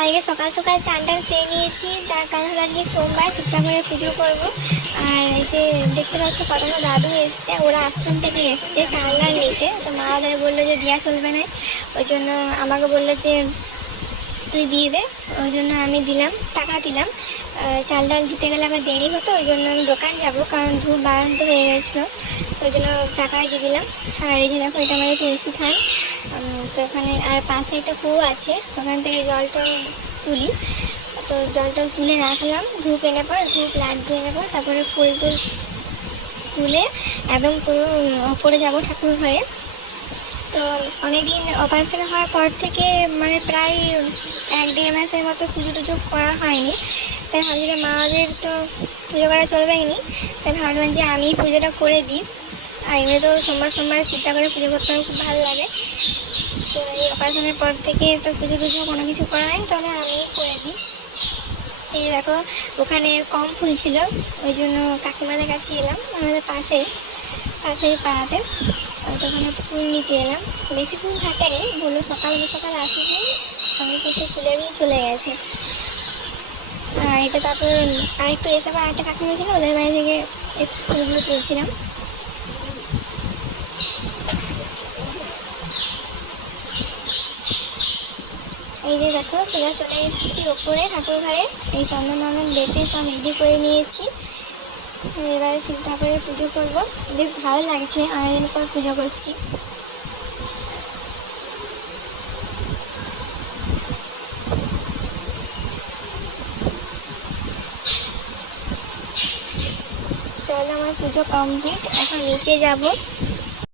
আজকে সকাল সকাল চানটা সেরে নিয়েছি, তার কারণ হলো আজকে সোমবার, শিব ঠাকুরের পুজো করবো। আর এই যে দেখতে পাচ্ছ কতগুলো দাদু এসছে, ওরা আশ্রম থেকে এসছে চাল ডাল নিতে। তো মা ওদের বললো যে দেওয়া চলবে না, ওই জন্য আমাকে বললো যে তুই দিয়ে দে। ওই জন্য আমি দিলাম, টাকা দিলাম। চাল ডাল দিতে গেলে আবার দেরি হতো, ওই জন্য আমি দোকান যাবো, কারণ ধূপ বাড়ন্ত হয়ে গেছিলো। তো ওই জন্য টাকা দিয়ে দিলাম। আর এই যে দেখো, এটা আমাদের তুলসী থান। তো ওখানে আর পাশে একটা কুয়ো আছে, ওখান থেকে জলটা তুলি। তো জলটা তুলে রাখলাম, ধূপ এনে পর, ধূপ লাড্ডু এনে পর তারপরে ফুল টুল তুলে একদম পুরো ওপরে যাবো ঠাকুর ঘরে। তো অনেকদিন অপারেশন হওয়ার পর থেকে মানে প্রায় 1-1.5 মাসের মতো পুজো টুজো করা হয়নি। তাই ভাবছি যে মাদের তো পুজো করা চলবেই নি, তাই ভাবলাম যে আমি পুজোটা করে দিই। আর এমনি তো সোমবার সোমবার চিন্তা করে পুজো করতে আমার খুব ভালো লাগে। তো এই অপারেশনের পর থেকে তো পুজো টুজো কোনো কিছু করা হয়নি, তাহলে আমি করে দিই। এই দেখো, ওখানে কম ফুল ছিল, ওই জন্য কাকিমাদের কাছে এলাম, আমাদের পাশেই পাড়াতে। ওখানে ফুল নিতে এলাম, বেশি ফুল থাকেনি, বললো সকাল সকাল আসিনি, আমি কিছু তুলে নিয়ে চলে গেছে। এটা তারপর আরেকটু এসে আবার আরেকটা কাকিমা ছিল, ওদের বাড়ি থেকে একটু ফুলগুলো তুলছিলাম। এই যে দেখো, সোজা চলে এসেছি ওপরে ঠাকুর ঘরে। এই চন্দন বেটে সব রেডি করে নিয়েছি। এবার শিব ঠাকুরের পুজো করবো, বেশ ভালো লাগছে, অনেকদিন পর পুজো করছি। চলো, আমার পুজো কমপ্লিট, এখন নিচে যাব।